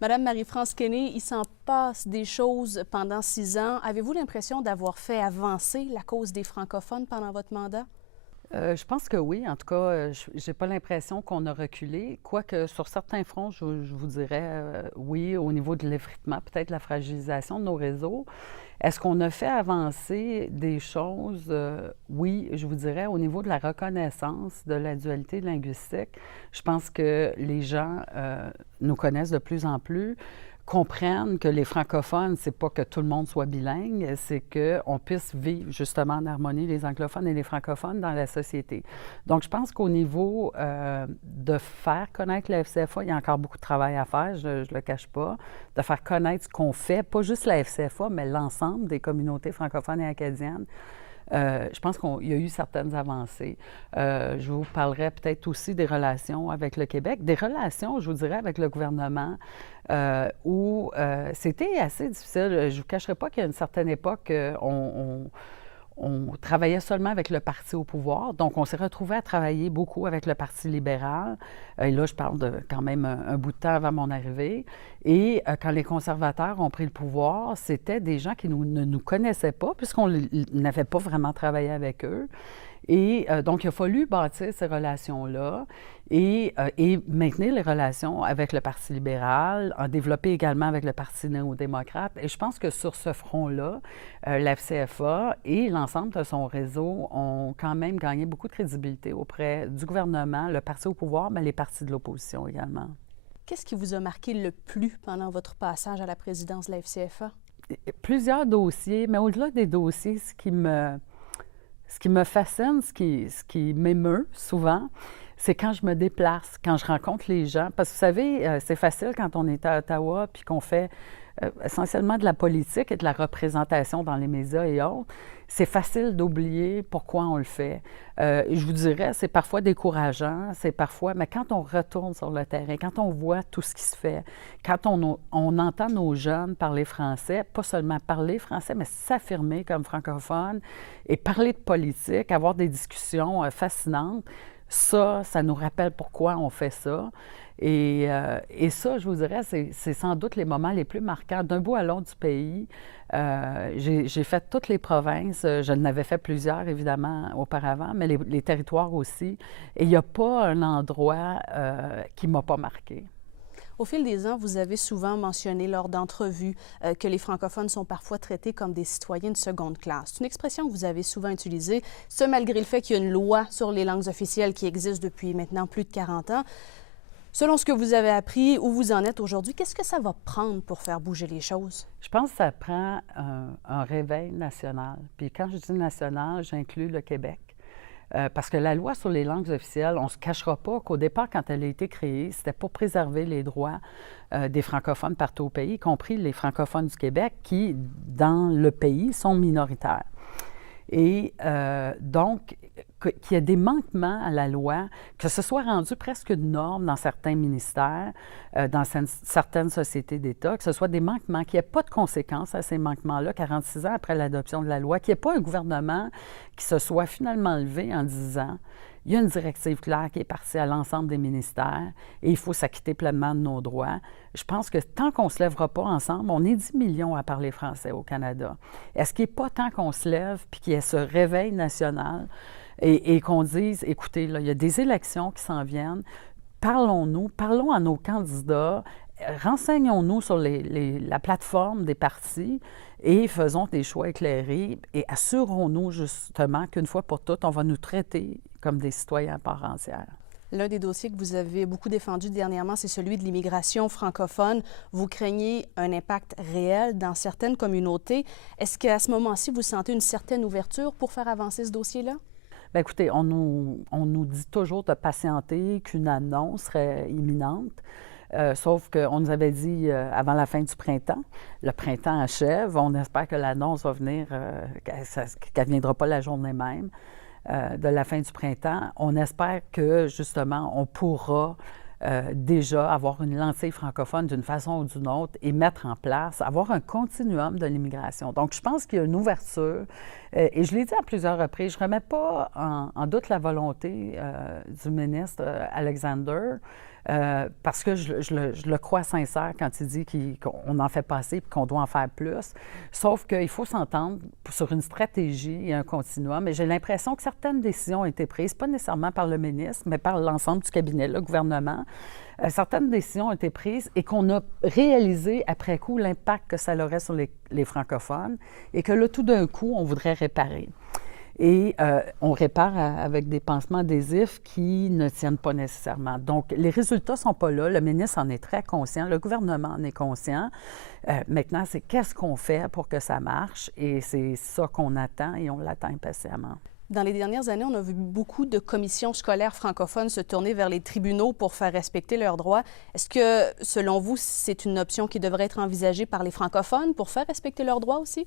Madame Marie-France Kenney, il s'en passe des choses pendant 6 ans. Avez-vous l'impression d'avoir fait avancer la cause des francophones pendant votre mandat? Je pense que oui. En tout cas, j'ai pas l'impression qu'on a reculé. Quoique sur certains fronts, je vous dirais oui, au niveau de l'effritement, peut-être la fragilisation de nos réseaux. Est-ce qu'on a fait avancer des choses? Oui, je vous dirais au niveau de la reconnaissance de la dualité linguistique. Je pense que les gens nous connaissent de plus en plus, comprennent que les francophones, c'est pas que tout le monde soit bilingue, c'est qu'on puisse vivre justement en harmonie les anglophones et les francophones dans la société. Donc, je pense qu'au niveau de faire connaître la FCFA, il y a encore beaucoup de travail à faire, je ne le cache pas, de faire connaître ce qu'on fait, pas juste la FCFA, mais l'ensemble des communautés francophones et acadiennes. Je pense qu'il y a eu certaines avancées. Je vous parlerai peut-être aussi des relations avec le Québec, des relations, je vous dirais, avec le gouvernement, où c'était assez difficile. Je ne vous cacherai pas qu'à une certaine époque, on travaillait seulement avec le parti au pouvoir. Donc, on s'est retrouvé à travailler beaucoup avec le Parti libéral. Et là, je parle de quand même un bout de temps avant mon arrivée. Et quand les conservateurs ont pris le pouvoir, c'était des gens qui ne nous connaissaient pas, puisqu'on n'avait pas vraiment travaillé avec eux. Et donc, il a fallu bâtir ces relations-là et maintenir les relations avec le Parti libéral, en développer également avec le Parti néo-démocrate. Et je pense que sur ce front-là, la FCFA et l'ensemble de son réseau ont quand même gagné beaucoup de crédibilité auprès du gouvernement, le parti au pouvoir, mais les partis de l'opposition également. Qu'est-ce qui vous a marqué le plus pendant votre passage à la présidence de la FCFA? Plusieurs dossiers, mais au-delà des dossiers, ce qui me fascine, ce qui m'émeut souvent, c'est quand je me déplace, quand je rencontre les gens. Parce que vous savez, c'est facile quand on est à Ottawa puis qu'on fait essentiellement de la politique et de la représentation dans les médias et autres. C'est facile d'oublier pourquoi on le fait. Je vous dirais, c'est parfois décourageant, c'est parfois, mais quand on retourne sur le terrain, quand on voit tout ce qui se fait, quand on entend nos jeunes parler français, pas seulement parler français, mais s'affirmer comme francophones et parler de politique, avoir des discussions fascinantes, ça nous rappelle pourquoi on fait ça. Et ça, je vous dirais, c'est sans doute les moments les plus marquants. D'un bout à l'autre du pays, j'ai fait toutes les provinces. Je n'avais fait plusieurs, évidemment, auparavant, mais les territoires aussi. Et il n'y a pas un endroit qui ne m'a pas marqué. Au fil des ans, vous avez souvent mentionné lors d'entrevues que les francophones sont parfois traités comme des citoyens de seconde classe. C'est une expression que vous avez souvent utilisée, ce malgré le fait qu'il y a une loi sur les langues officielles qui existe depuis maintenant plus de 40 ans. Selon ce que vous avez appris, où vous en êtes aujourd'hui, qu'est-ce que ça va prendre pour faire bouger les choses? Je pense que ça prend un réveil national. Puis quand je dis national, j'inclus le Québec. Parce que la loi sur les langues officielles, on ne se cachera pas qu'au départ, quand elle a été créée, c'était pour préserver les droits des francophones partout au pays, y compris les francophones du Québec qui, dans le pays, sont minoritaires. Et donc, qu'il y ait des manquements à la loi, que ce soit rendu presque une norme dans certains ministères, dans certaines sociétés d'État, que ce soit des manquements, qu'il n'y ait pas de conséquences à ces manquements-là 46 ans après l'adoption de la loi, qu'il n'y ait pas un gouvernement qui se soit finalement levé en disant il y a une directive claire qui est partie à l'ensemble des ministères et il faut s'acquitter pleinement de nos droits. Je pense que tant qu'on ne se lèvera pas ensemble, on est 10 millions à parler français au Canada. Est-ce qu'il n'est pas temps qu'on se lève puis qu'il y ait ce réveil national et qu'on dise, écoutez, là, il y a des élections qui s'en viennent, parlons-nous, parlons à nos candidats, renseignons-nous sur la plateforme des partis et faisons des choix éclairés et assurons-nous justement qu'une fois pour toutes, on va nous traiter comme des citoyens à part entière. L'un des dossiers que vous avez beaucoup défendu dernièrement, c'est celui de l'immigration francophone. Vous craignez un impact réel dans certaines communautés. Est-ce qu'à ce moment-ci, vous sentez une certaine ouverture pour faire avancer ce dossier-là? Bien, écoutez, on nous dit toujours de patienter, qu'une annonce serait imminente. Sauf qu'on nous avait dit avant la fin du printemps. Le printemps achève. On espère que l'annonce va venir, qu'elle ne viendra pas la journée même de la fin du printemps. On espère que, justement, on pourra déjà avoir une lentille francophone d'une façon ou d'une autre et mettre en place, avoir un continuum de l'immigration. Donc, je pense qu'il y a une ouverture et je l'ai dit à plusieurs reprises, je ne remets pas en doute la volonté du ministre Alexander. parce que je le crois sincère quand il dit qu'on en fait pas assez et qu'on doit en faire plus. Sauf qu'il faut s'entendre sur une stratégie et un continuum. Mais j'ai l'impression que certaines décisions ont été prises, pas nécessairement par le ministre, mais par l'ensemble du cabinet, le gouvernement. Certaines décisions ont été prises et qu'on a réalisé après coup l'impact que ça aurait sur les francophones et que là, tout d'un coup, on voudrait réparer. Et on répare avec des pansements adhésifs qui ne tiennent pas nécessairement. Donc, les résultats ne sont pas là. Le ministre en est très conscient. Le gouvernement en est conscient. Maintenant, c'est qu'est-ce qu'on fait pour que ça marche? Et c'est ça qu'on attend et on l'attend impatiemment. Dans les dernières années, on a vu beaucoup de commissions scolaires francophones se tourner vers les tribunaux pour faire respecter leurs droits. Est-ce que, selon vous, c'est une option qui devrait être envisagée par les francophones pour faire respecter leurs droits aussi?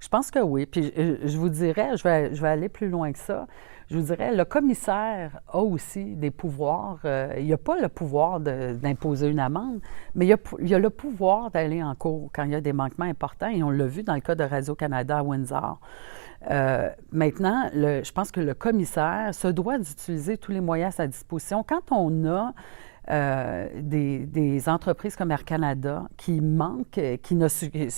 Je pense que oui. Puis je vous dirais, je vais aller plus loin que ça. Je vous dirais, le commissaire a aussi des pouvoirs. Il n'a pas le pouvoir d'imposer une amende, mais il a le pouvoir d'aller en cours quand il y a des manquements importants. Et on l'a vu dans le cas de Radio-Canada à Windsor. Maintenant, je pense que le commissaire se doit d'utiliser tous les moyens à sa disposition. Quand on a des entreprises comme Air Canada qui manquent,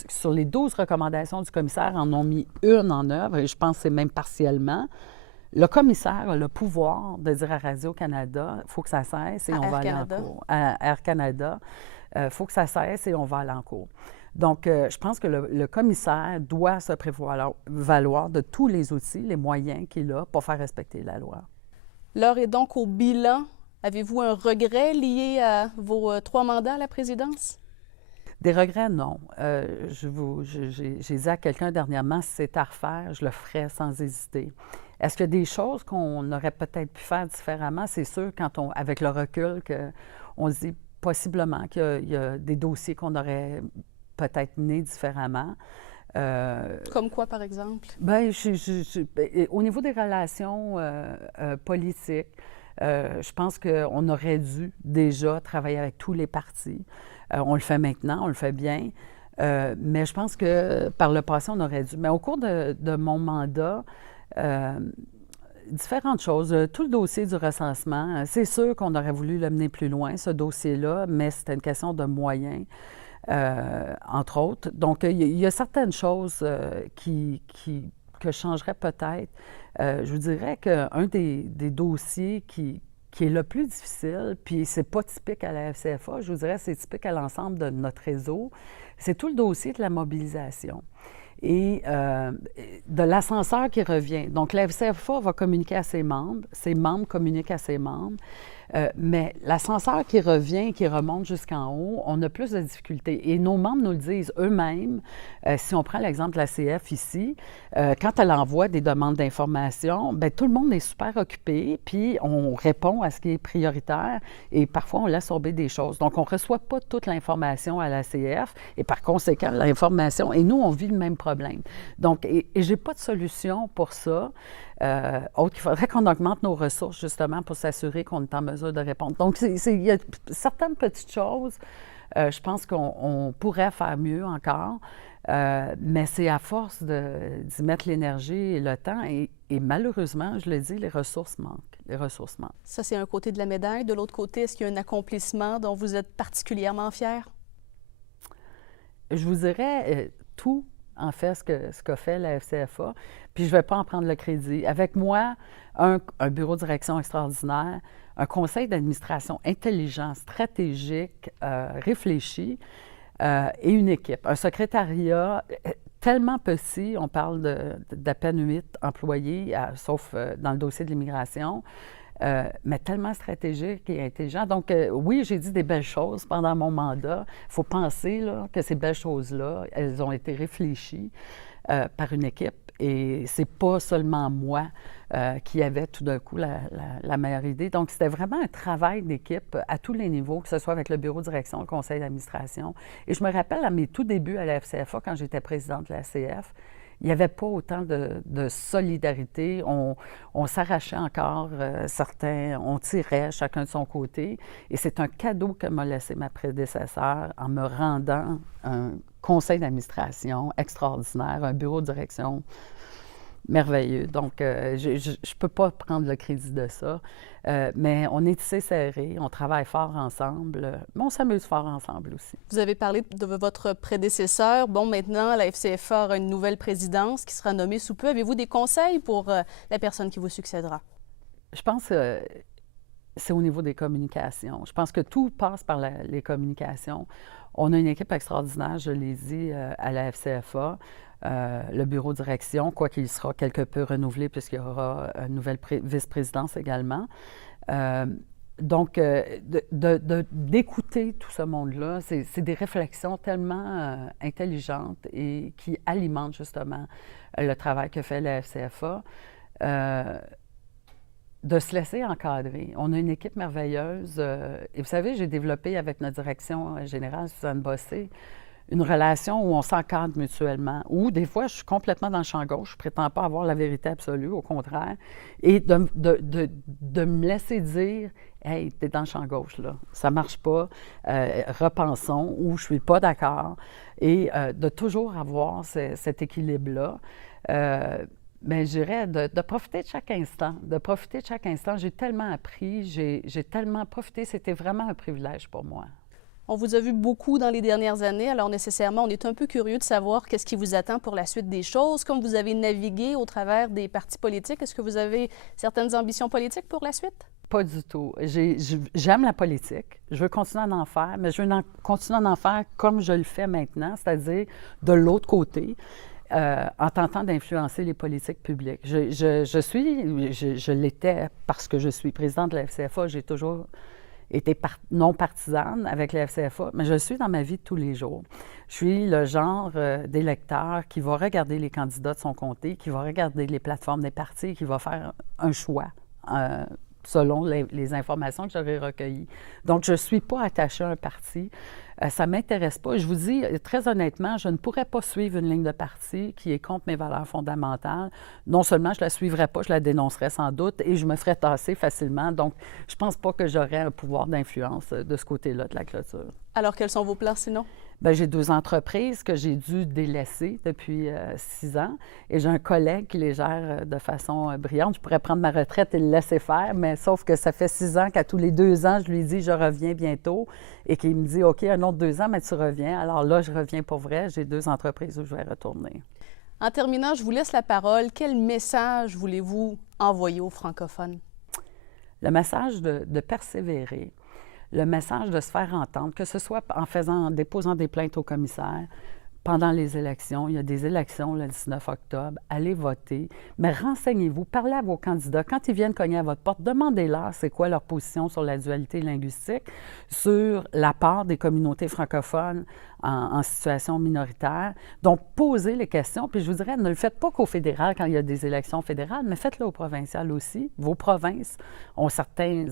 sur les 12 recommandations du commissaire, en ont mis une en œuvre, et je pense que c'est même partiellement. Le commissaire a le pouvoir de dire à Radio-Canada, il faut que ça cesse et on va aller en cours. À Air Canada, il faut que ça cesse et on va aller en cours. Donc, je pense que le commissaire doit se prévaloir de tous les outils, les moyens qu'il a pour faire respecter la loi. L'heure est donc au bilan. Avez-vous un regret lié à vos 3 mandats à la présidence? Des regrets, non. J'ai dit à quelqu'un dernièrement, si c'était à refaire, je le ferais sans hésiter. Est-ce qu'il y a des choses qu'on aurait peut-être pu faire différemment? C'est sûr, avec le recul, qu'on se dit possiblement qu'il y a des dossiers qu'on aurait peut-être menés différemment. Comme quoi, par exemple? Bien, au niveau des relations politiques, je pense qu'on aurait dû déjà travailler avec tous les partis. On le fait maintenant, on le fait bien, mais je pense que par le passé, on aurait dû. Mais au cours de mon mandat, différentes choses. Tout le dossier du recensement, c'est sûr qu'on aurait voulu le mener plus loin, ce dossier-là, mais c'était une question de moyens, entre autres. Donc, il y a certaines choses que je changerais peut-être. Je vous dirais qu'un des dossiers qui est le plus difficile, puis c'est pas typique à la FCFA, je vous dirais c'est typique à l'ensemble de notre réseau, c'est tout le dossier de la mobilisation et de l'ascenseur qui revient. Donc, la FCFA va communiquer à ses membres communiquent à ses membres, mais l'ascenseur qui revient, qui remonte jusqu'en haut, on a plus de difficultés. Et nos membres nous le disent eux-mêmes. Si on prend l'exemple de la CF ici, quand elle envoie des demandes d'information, bien, tout le monde est super occupé, puis on répond à ce qui est prioritaire et parfois on laisse tomber des choses. Donc, on ne reçoit pas toute l'information à la CF et par conséquent, l'information, et nous, on vit le même problème. Donc, et je n'ai pas de solution pour ça. Autre qu'il faudrait qu'on augmente nos ressources, justement, pour s'assurer qu'on est en mesure de répondre. Donc, il y a certaines petites choses, je pense qu'on pourrait faire mieux encore, mais c'est à force d'y mettre l'énergie et le temps. Et malheureusement, je le dis, les ressources manquent. Les ressources manquent. Ça, c'est un côté de la médaille. De l'autre côté, est-ce qu'il y a un accomplissement dont vous êtes particulièrement fier? Je vous dirais tout. En fait, ce qu'a fait la FCFA, puis je ne vais pas en prendre le crédit. Avec moi, un bureau de direction extraordinaire, un conseil d'administration intelligent, stratégique, réfléchi, et une équipe. Un secrétariat tellement petit, on parle d'à peine 8 employés, sauf dans le dossier de l'immigration, mais tellement stratégique et intelligent. Donc, oui, j'ai dit des belles choses pendant mon mandat. Il faut penser là, que ces belles choses-là, elles ont été réfléchies par une équipe. Et c'est pas seulement moi qui avait tout d'un coup la meilleure idée. Donc, c'était vraiment un travail d'équipe à tous les niveaux, que ce soit avec le bureau de direction, le conseil d'administration. Et je me rappelle à mes tout débuts à la FCFA, quand j'étais présidente de la CF, il n'y avait pas autant de solidarité. On s'arrachait encore, certains, on tirait chacun de son côté. Et c'est un cadeau que m'a laissé ma prédécesseure en me rendant un conseil d'administration extraordinaire, un bureau de direction merveilleux. Donc, je ne peux pas prendre le crédit de ça. Mais on est tissés serrés, on travaille fort ensemble, mais on s'amuse fort ensemble aussi. Vous avez parlé de votre prédécesseur. Bon, maintenant, la FCFA aura une nouvelle présidence qui sera nommée sous peu. Avez-vous des conseils pour la personne qui vous succédera? Je pense que c'est au niveau des communications. Je pense que tout passe par les communications. On a une équipe extraordinaire, je l'ai dit, à la FCFA. Le bureau de direction, quoiqu'il sera quelque peu renouvelé puisqu'il y aura une nouvelle vice-présidence également. Donc, d'écouter tout ce monde-là, c'est des réflexions tellement intelligentes et qui alimentent justement le travail que fait la FCFA. De se laisser encadrer. On a une équipe merveilleuse. Et vous savez, j'ai développé avec notre direction générale, Suzanne Bossé, une relation où on s'encadre mutuellement, où des fois, je suis complètement dans le champ gauche, je ne prétends pas avoir la vérité absolue, au contraire, et de me laisser dire « Hey, t'es dans le champ gauche, là, ça ne marche pas, repensons » ou « Je ne suis pas d'accord », et de toujours avoir cet équilibre-là. Bien, je dirais de profiter de chaque instant, J'ai tellement appris, j'ai tellement profité, c'était vraiment un privilège pour moi. On vous a vu beaucoup dans les dernières années, alors nécessairement, on est un peu curieux de savoir qu'est-ce qui vous attend pour la suite des choses. Comme vous avez navigué au travers des partis politiques, est-ce que vous avez certaines ambitions politiques pour la suite? Pas du tout. J'aime la politique. Je veux continuer à en faire, mais je veux continuer à en faire comme je le fais maintenant, c'est-à-dire de l'autre côté. En tentant d'influencer les politiques publiques. Je l'étais parce que je suis présidente de la FCFA, j'ai toujours été non partisane avec la FCFA, mais je le suis dans ma vie de tous les jours. Je suis le genre d'électeur qui va regarder les candidats de son comté, qui va regarder les plateformes des partis, qui va faire un choix selon les informations que j'aurais recueillies. Donc, je ne suis pas attachée à un parti. Ça ne m'intéresse pas. Je vous dis, très honnêtement, je ne pourrais pas suivre une ligne de parti qui est contre mes valeurs fondamentales. Non seulement je ne la suivrais pas, je la dénoncerais sans doute et je me ferais tasser facilement. Donc, je ne pense pas que j'aurais un pouvoir d'influence de ce côté-là de la clôture. Alors, quels sont vos plans sinon? Bien, j'ai 2 entreprises que j'ai dû délaisser depuis 6 ans et j'ai un collègue qui les gère de façon brillante. Je pourrais prendre ma retraite et le laisser faire, mais sauf que ça fait 6 ans qu'à tous les 2 ans, je lui dis « je reviens bientôt » et qu'il me dit « OK, un autre 2 ans, mais tu reviens ». Alors là, je reviens pour vrai. J'ai 2 entreprises où je vais retourner. En terminant, je vous laisse la parole. Quel message voulez-vous envoyer aux francophones? Le message de persévérer. Le message de se faire entendre, que ce soit en déposant des plaintes au commissaire, pendant les élections, il y a des élections le 19 octobre, allez voter, mais renseignez-vous, parlez à vos candidats. Quand ils viennent cogner à votre porte, demandez-leur c'est quoi leur position sur la dualité linguistique, sur la part des communautés francophones en situation minoritaire. Donc, posez les questions, puis je vous dirais, ne le faites pas qu'au fédéral quand il y a des élections fédérales, mais faites-le au provincial aussi. Vos provinces ont certains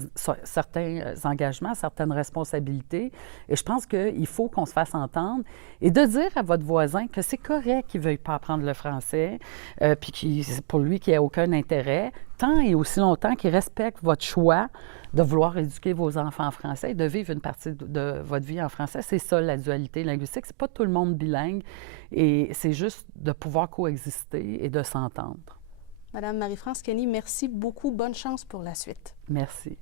engagements, certaines responsabilités, et je pense qu'il faut qu'on se fasse entendre et de dire à votre voisin que c'est correct qu'il ne veuille pas apprendre le français, puis pour lui qu'il n'y a aucun intérêt, tant et aussi longtemps qu'il respecte votre choix de vouloir éduquer vos enfants en français et de vivre une partie de votre vie en français. C'est ça, la dualité linguistique. C'est pas tout le monde bilingue et c'est juste de pouvoir coexister et de s'entendre. Madame Marie-France Kenny, merci beaucoup. Bonne chance pour la suite. Merci.